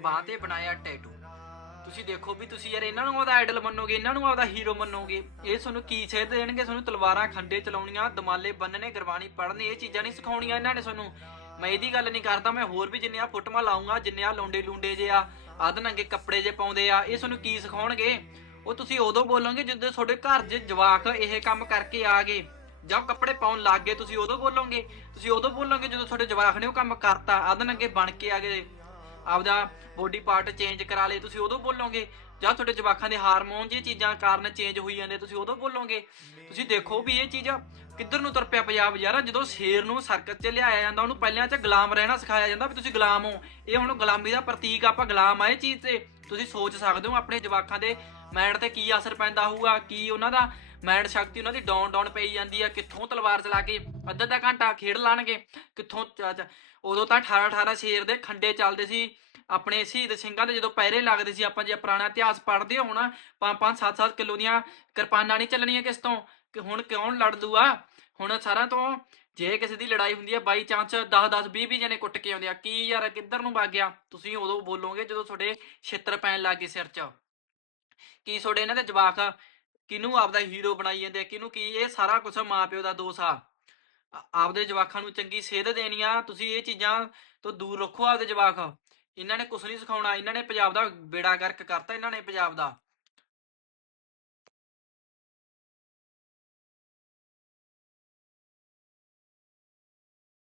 ਬਾਹ ਤੇ ਬਣਾਇਆ ਟੈਟੂ। ਤੁਸੀਂ ਦੇਖੋ ਵੀ ਤੁਸੀਂ ਯਾਰ ਇਹਨਾਂ ਨੂੰ ਆਪਦਾ ਆਈਡਲ ਮੰਨੋਗੇ, ਇਹਨਾਂ ਨੂੰ ਆਪਦਾ ਹੀਰੋ ਮੰਨੋਗੇ। ਇਹ ਤੁਹਾਨੂੰ ਕੀ ਸੇਧ ਦੇਣਗੇ? ਤੁਹਾਨੂੰ ਤਲਵਾਰਾਂ ਖੰਡੇ ਚਲਾਉਣੀਆਂ, ਦਮਾਲੇ ਬੰਨਣੇ, ਗੁਰਬਾਣੀ ਪੜ੍ਹਨੀ, ਇਹ ਚੀਜ਼ਾਂ ਨਹੀਂ ਸਿਖਾਉਣੀਆਂ ਇਹਨਾਂ ਨੇ ਤੁਹਾਨੂੰ। ਮੈਂ ਇਹਦੀ ਗੱਲ ਨਹੀਂ ਕਰਦਾ, ਮੈਂ ਹੋਰ ਵੀ ਜਿੰਨੇ ਆ ਫੁੱਟਮਾ ਲਾਉਂਗਾ ਜਿੰਨੇ ਆ ਲੌਂਡੇ ਲੁੰਡੇ ਜੇ ਆ ਆਦ ਨੰਗੇ ਕੱਪੜੇ ਜੇ ਪਾਉਂਦੇ ਆ, ਇਹ ਤੁਹਾਨੂੰ ਕੀ ਸਿਖਾਉਣਗੇ? ਉਹ ਤੁਸੀਂ ਉਦੋਂ ਬੋਲੋਗੇ ਜਦੋਂ ਤੁਹਾਡੇ ਘਰ 'ਚ ਜਵਾਕ ਇਹ ਕੰਮ ਕਰਕੇ ਆ ਗਏ। ਜਾਂ ਕੱਪੜੇ ਪਾਉਣ ਲੱਗ ਗਏ, ਤੁਸੀਂ ਉਦੋਂ ਬੋਲੋਗੇ? ਤੁਸੀਂ ਉਦੋਂ ਬੋਲੋਗੇ ਜਦੋਂ ਤੁਹਾਡੇ ਜਵਾਕ ਨੇ ਉਹ ਕੰਮ ਕਰਤਾ ਆਦ ਨੰਗੇ ਬਣ ਕੇ ਆ ਗਏ। ਆਪਦਾ ਬੋਡੀ ਪਾਰਟ ਚੇਂਜ ਕਰਾ ਲਏ, ਤੁਸੀਂ ਉਦੋਂ ਬੋਲੋਗੇ ਜਾਂ ਤੁਹਾਡੇ ਜਵਾਕਾਂ ਦੇ ਹਾਰਮੋਨ ਜੀ ਚੀਜ਼ਾਂ ਕਾਰਨ ਚੇਂਜ ਹੋਈ ਜਾਂਦੇ, ਤੁਸੀਂ ਉਦੋਂ ਬੋਲੋਗੇ ਤੁਸੀਂ ਦੇਖੋ ਵੀ ਇਹ ਚੀਜ਼ ਕਿੱਧਰ ਨੂੰ ਤੁਰ ਪੰਜਾਬ ਯਾਰ, ਜਦੋਂ ਸ਼ੇਰ ਨੂੰ ਸਰਕਸ 'ਚ ਲਿਆਇਆ ਜਾਂਦਾ, ਉਹਨੂੰ ਪਹਿਲਾਂ 'ਚ ਗੁਲਾਮ ਰਹਿਣਾ ਸਿਖਾਇਆ ਜਾਂਦਾ ਵੀ ਤੁਸੀਂ ਗੁਲਾਮ ਹੋ। ਇਹ ਹੁਣ ਗੁਲਾਮੀ ਦਾ ਪ੍ਰਤੀਕ ਆਪਾਂ ਗੁਲਾਮ ਆ ਇਹ ਚੀਜ਼ ਤੇ। ਤੁਸੀਂ ਸੋਚ ਸਕਦੇ ਹੋ ਆਪਣੇ ਜਵਾਕਾਂ ਦੇ ਮਾਈਂਡ ਤੇ ਕੀ ਅਸਰ ਪੈਂਦਾ ਹੋਊਗਾ, ਕੀ ਉਹਨਾਂ ਦਾ ਮਾਈਂਡ ਸ਼ਕਤੀ ਉਹਨਾਂ ਦੀ ਡਾਊਨ ਡਾਊਨ ਪਈ ਜਾਂਦੀ ਆ, ਕਿੱਥੋਂ ਤਲਵਾਰ ਚਲਾ ਕੇ ਅੱਧਾ ਅੱਧਾ ਘੰਟਾ ਖੇਡ ਲਾਣਗੇ। ਕਿੱਥੋਂ ਉਦੋਂ ਤਾਂ 18 18 ਸ਼ੇਰ ਦੇ ਖੰਡੇ ਚੱਲਦੇ ਸੀ ਆਪਣੇ ਸ਼ਹੀਦ ਸਿੰਘਾਂ ਦੇ ਜਦੋਂ ਪੈਰੇ ਲੱਗਦੇ ਸੀ ਆਪਾਂ ਜੇ ਪੁਰਾਣਾ ਇਤਿਹਾਸ ਪੜ੍ਹਦੇ ਹੋ ਨਾ 5 5 7 7 ਕਿਲੋ ਦੀਆਂ ਕਿਰਪਾਨਾਂ ਨਹੀਂ ਚੱਲਣੀਆਂ ਕਿਸ ਤੋਂ ਕਿ ਹੁਣ ਕੌਣ ਲੜ ਲੂਆ? ਹੁਣ ਸਾਰਿਆਂ ਤੋਂ ਜੇ ਕਿਸੇ ਦੀ ਲੜਾਈ ਹੁੰਦੀ ਹੈ ਬਾਈ ਚਾਂਸ 10 10 20 20 ਜਣੇ ਕੁੱਟ ਕੇ ਆਉਂਦੇ ਆ। ਕੀ ਯਾਰ ਕਿੱਧਰ ਨੂੰ ਵਗ ਗਿਆ? ਤੁਸੀਂ ਉਦੋਂ ਬੋਲੋਗੇ ਜਦੋਂ ਤੁਹਾਡੇ ਛਿੱਤਰ ਪੈਣ ਲੱਗ ਗਏ ਸਿਰ 'ਚ। ਕੀ ਤੁਹਾਡੇ ਇਹਨਾਂ ਦੇ ਜਵਾਕ ਕਿਹਨੂੰ ਆਪਦਾ ਹੀਰੋ ਬਣਾਈ ਜਾਂਦੇ ਆ? ਕਿਹਨੂੰ ਕੀ ਇਹ ਸਾਰਾ ਕੁਝ ਮਾਪਿਓ ਦਾ ਦੋਸ਼ ਆ- ਆਪਦੇ ਜਵਾਕਾਂ ਨੂੰ ਚੰਗੀ ਸੇਧ ਦੇਣੀ ਆ ਤੁਸੀਂ ਇਹ ਚੀਜ਼ਾਂ ਤੋਂ ਦੂਰ ਰੱਖੋ ਆਪਦੇ ਜਵਾਕ। ਇਹਨਾਂ ਨੇ ਕੁਝ ਨਹੀਂ ਸਿਖਾਉਣਾ, ਇਹਨਾਂ ਨੇ ਪੰਜਾਬ ਦਾ ਬੇੜਾ ਗਰਕ ਕਰਤਾ, ਇਹਨਾਂ ਨੇ ਪੰਜਾਬ ਦਾ।